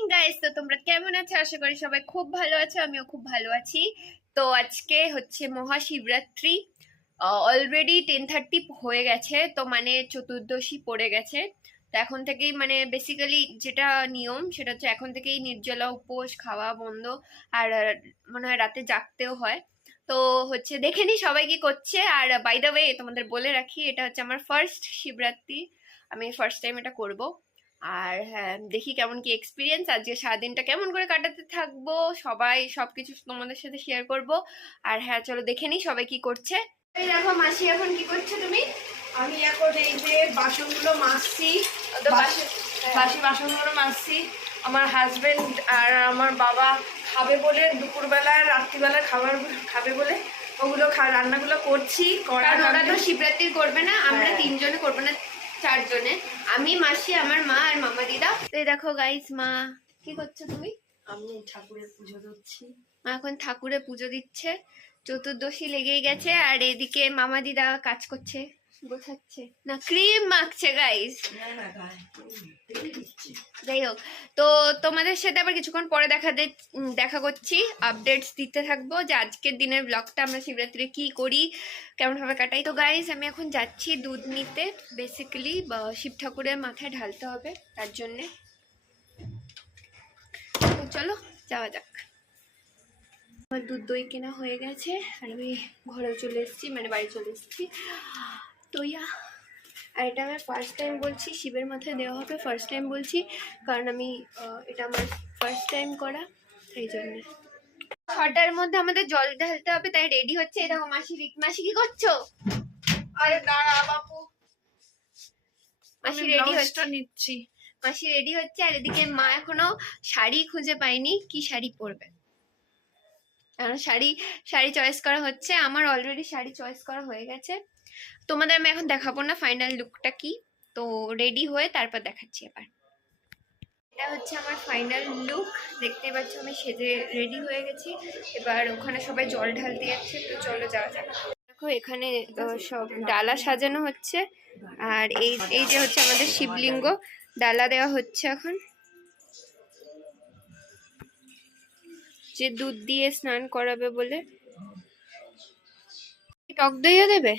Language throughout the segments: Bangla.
মর্নিং গাইস, তো তোমরা কেমন আছো? আশা করি সবাই খুব ভালো আছো, আমিও খুব ভালো আছি। তো আজকে হচ্ছে মহাশিবরাত্রি। অলরেডি 10:30 হয়ে গেছে, তো মানে চতুর্দশী পড়ে গেছে। তো এখন থেকেই মানে বেসিক্যালি যেটা নিয়ম সেটা হচ্ছে এখন থেকেই নির্জলা উপোস খাওয়া বন্ধ। আর মনে হয় রাতে জাগতেও হয়। তো হচ্ছে দেখে নি সবাই কি করছে। আর বাই দ্য ওয়ে তোমাদের বলে রাখি, এটা হচ্ছে আমার ফার্স্ট শিবরাত্রি। আমি ফার্স্ট টাইম এটা করব। আর হ্যাঁ, দেখি কেমন কি এক্সপিরিয়েন্স, আজকে সারাদিনটা কেমন করে কাটাতে থাকবো, সবাই সবকিছু তোমাদের সাথে শেয়ার করব। আর হ্যাঁ, চলো দেখে নি সবাই কি করছে। এই দেখো মাসি, এখন কি করছো তুমি? আমি এখন এই যে বাসনগুলো মাজছি, বাসি বাসনগুলো মাজছি। আমার হাজবেন্ড আর আমার বাবা খাবে বলে দুপুরবেলা রাত্রিবেলা খাবার খাবে বলে ওগুলো রান্নাগুলো করছি। কারণ ওরা তো শিবরাত্রি করবে না, আমরা তিনজনে করবো না, চারজনে, আমি মাসি আমার মা আর মামা দিদা। এই দেখো গাইস, মা কি করছো তুমি? আমি ঠাকুরের পুজো দিচ্ছি। মা এখন ঠাকুরের পুজো দিচ্ছে, চতুর্দশী লেগেই গেছে। আর এদিকে মামা দিদা কাজ করছে, গোছাচ্ছে না ক্রিম মাখছে গাইস। যাই হোক, তো তোমাদের সাথে আবার কিছুক্ষণ পরে দেখা করছি, আপডেটস দিতে থাকবো যে আজকের দিনের ব্লগটা আমরা শিবরাত্রি কি করি, কেমন ভাবে কাটাই। তো গাইস, আমি এখন যাচ্ছি দুধ নিতে, বেসিক্যালি শিব ঠাকুরের মাথায় ঢালতে হবে, তার জন্যে। তো চলো যাওয়া যাক। আমার দুধ দই কেনা হয়ে গেছে আর আমি ঘরেও চলে এসেছি, মানে বাড়ি চলে এসেছি। তো আর এটা আমার ফার্স্ট টাইম বলছি, শিবের মাথায় দেওয়া হবে ফার্স্ট টাইম বলছি, কারণ আমি এটা আমার ফার্স্ট টাইম করা, সেই জন্য। 6টার মধ্যে আমাদের জল ঢালতে হবে, তাই রেডি হচ্ছে। এই দেখো মাসি, মাসি কি করছো? আরে দাঁড়া বাপু, মাসি রেডি হচ্ছে, নিচ্ছি। মাসি রেডি হচ্ছে। আর এদিকে মা এখনো শাড়ি খুঁজে পাইনি, কি শাড়ি পরবে। কারণ শাড়ি চয়েস করা হচ্ছে, আমার অলরেডি শাড়ি চয়েস করা হয়ে গেছে। তোমাদের আমি এখন দেখাবো না ফাইনাল লুকটা কি, তো রেডি হয়ে তারপর দেখাচ্ছি। এবার এটা হচ্ছে আমার ফাইনাল লুক, দেখতেই পাচ্ছ আমি সেজে রেডি হয়ে গেছি। এবার ওখানে সবাই জল ঢালতে যাচ্ছে, তো চলো যাওয়া যাক। দেখো এখানে সব ডালা সাজানো হচ্ছে, আর এই যে হচ্ছে আমাদের শিবলিঙ্গ, ডালা দেওয়া হচ্ছে এখন। যে দুধ দিয়ে স্নান করাবে বলে। টক দইও দেবে?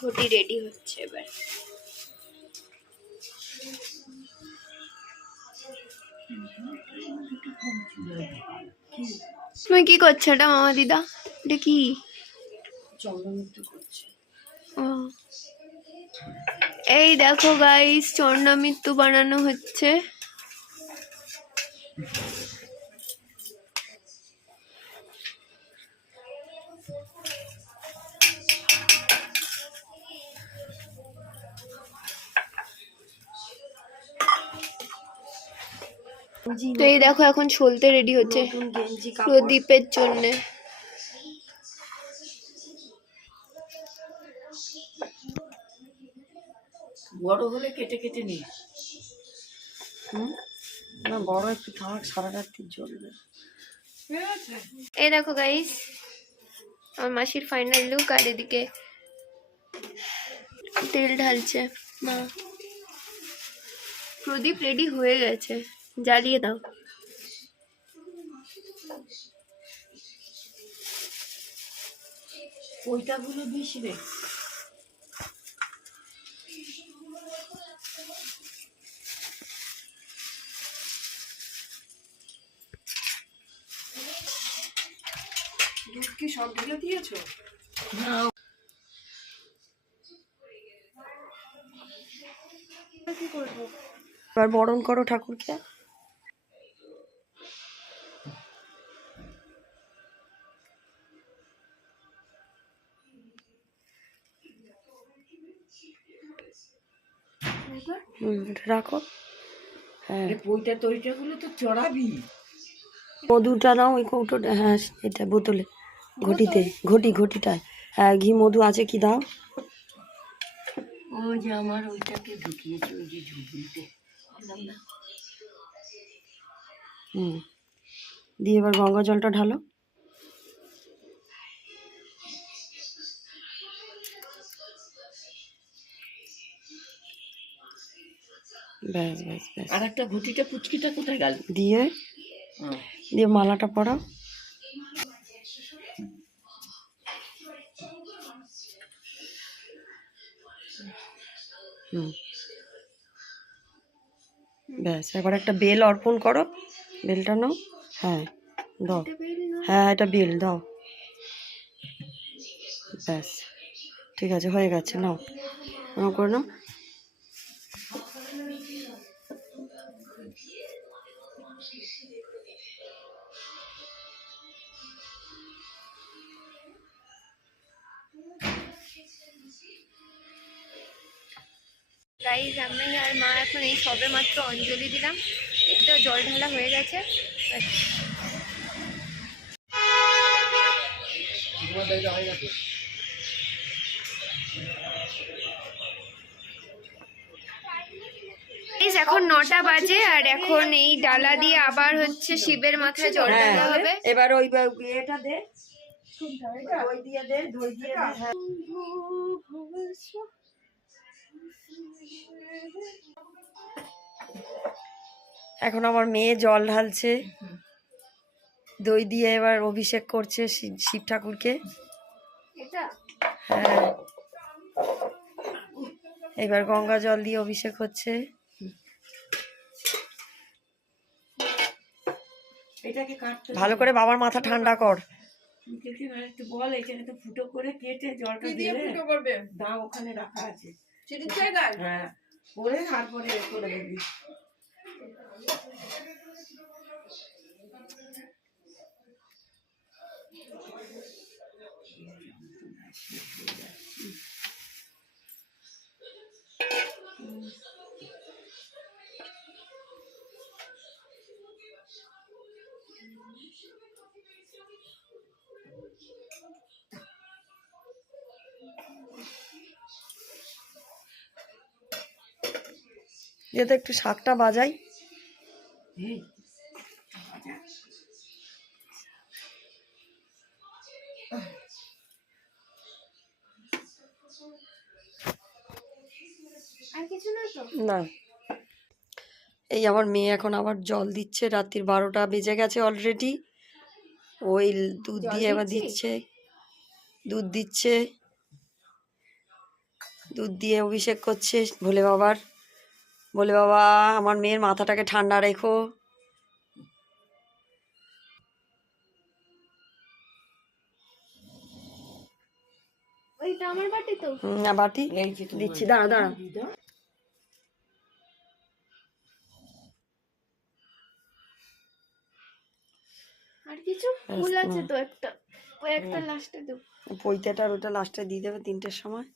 ঘটি রেডি হচ্ছে এবার। তুমি কি করছো এটা মামা দিদা? এটা কি? এই দেখো গাইস, চন্দ্রমৃত্যু বানানো হচ্ছে। তো এই দেখো এখন সলতে রেডি হচ্ছে প্রদীপের জন্য। বড় হলে কেটে কেটে নি, না বড় একটু থাক, সারা রাত্রি জ্বলবে। এই দেখো গাইস, আমার মাসির ফাইনাল লুক। আর এদিকে তেল ঢালছে মা। প্রদীপ রেডি হয়ে গেছে, জ্বালিয়ে দাও। ওইটা গুলো দিস রে। দুধ কি সব ঢেলে দিয়েছো? না, কি করবো? এবার বরণ করো ঠাকুরকে। রাখো। হ্যাঁ, বইটা তৈটা গুলো তো চড়াবি। মধুটা নাও, ওই কৌটোটা। হ্যাঁ, এটা বোতলে, ঘটিতে, ঘটিটায়। হ্যাঁ, ঘি মধু আছে কি দাও। ও যে আমার ওইটাকে ঢুকিয়েছে ওই যে ঝুঁকিতে। হুম, দিয়ে এবার গঙ্গা জলটা ঢালো। ব্যাস ব্যাস ব্যাস। আর একটা ঘুটিটা পুচকিটা কোথায় গেল? দিয়ে দিয়ে মালাটা পরাও। হুম, ব্যাস এবার একটা বেল অর্পণ করো। বেলটা নাও। হ্যাঁ দাও। হ্যাঁ এটা বেল দাও। ব্যাস ঠিক আছে, হয়ে গেছে, নাও নাও করে নাও। গাইজ আমি আর মা এখন এই সবে মাত্র অঞ্জলি দিলাম, একটু জল ঢালা হয়ে গেছে। Guys, এখন 9টা বাজে আর এখন এই ডালা দিয়ে আবার হচ্ছে শিবের মাথায় জল ঢালা হবে। এবার ওই এটা দে, দই দিয়ে দে, দই দিয়ে দে। হ্যাঁ। এখন আমার মেয়ে জল ঢালছে, দই দিয়ে এবার অভিষেক করছে শিব ঠাকুরকে। হ্যাঁ, এবার গঙ্গা জল দিয়ে অভিষেক হচ্ছে। এটাকে কাটতে ভালো করে বাবার মাথা ঠান্ডা কর। একটু বল, এখানে তো ফুটো করে কেটে জলটা দিয়ে ফুটো করবে, দাও ওখানে রাখা আছে চিনির জায়গায়। হ্যাঁ, করে তারপরে করে দিবি। যেহেতু একটু শাকটা বাজাই। আর কিছু না তো? না, এই আমার মেয়ে এখন আবার জল দিচ্ছে। রাত্রির 12টা বেজে গেছে অলরেডি। ওই দুধ দিয়ে এবার দিচ্ছে, দুধ দিচ্ছে, দুধ দিয়ে অভিষেক করছে ভোলে বাবার। বলে বাবা আমার মেয়ের মাথাটাকে ঠান্ডা রেখো। ওইটা আমার বাটি তো। না বাটি দিচ্ছি, দাঁড়া দাঁড়া। আর কিছু ফুল আছে তো একটা, ওই একটা লাস্টে দেব। পৈতেটা আর ওটা লাস্টে দিয়ে দেবে 3টের সময়।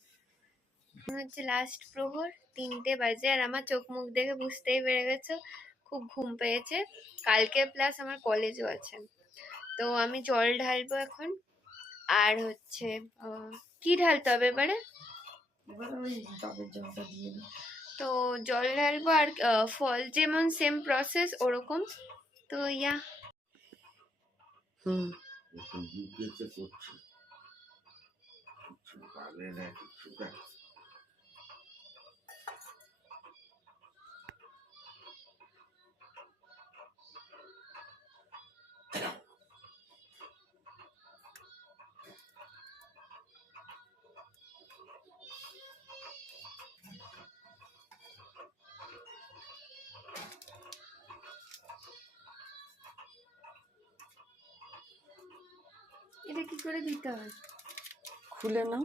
হচ্ছে লাস্ট প্রহর, 3টে বাজে আর আমার চোখ মুখ দেখে বুঝতেই পেরে গেছো খুব ঘুম পেয়েছে। কালকে প্লাস আমার কলেজও আছে, তো আমি জল ঢালবো এখন। আর হচ্ছে কি ঢালতে হবে এবারে? তো জল ঢালবো আর ফল যেমন সেম প্রসেস ওরকম। তো ইয়া হুম, এটা কি করে দিতে হয়? খুলে নাও।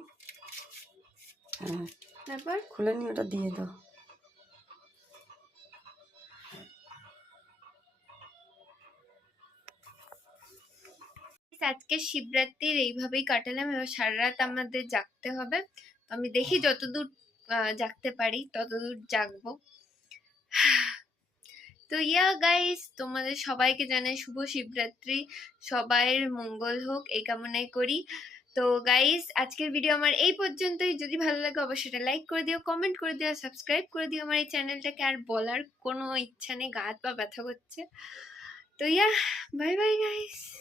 হ্যাঁ, তারপর খুলে নিয়ে ওটা দিয়ে দাও। আজকে শিবরাত্রির এইভাবেই কাটালাম, এবার সারা রাত আমাদের জাগতে হবে। তো আমি দেখি যতদূর জাগতে পারি ততদূর জাগবো। তো ইয়া গাইস, তোমাদের সবাইকে জানাই শুভ শিবরাত্রি, সবাইয়ের মঙ্গল হোক এই কামনাই করি। তো গাইস আজকের ভিডিও আমার এই পর্যন্তই। যদি ভালো লাগে অবশ্যই এটা লাইক করে দিও, কমেন্ট করে দিও, সাবস্ক্রাইব করে দিও আমার এই চ্যানেলটাকে। আর বলার কোনো ইচ্ছা নেই, গা হাত পা ব্যথা করছে। তো ইয়া বাই বাই গাইস।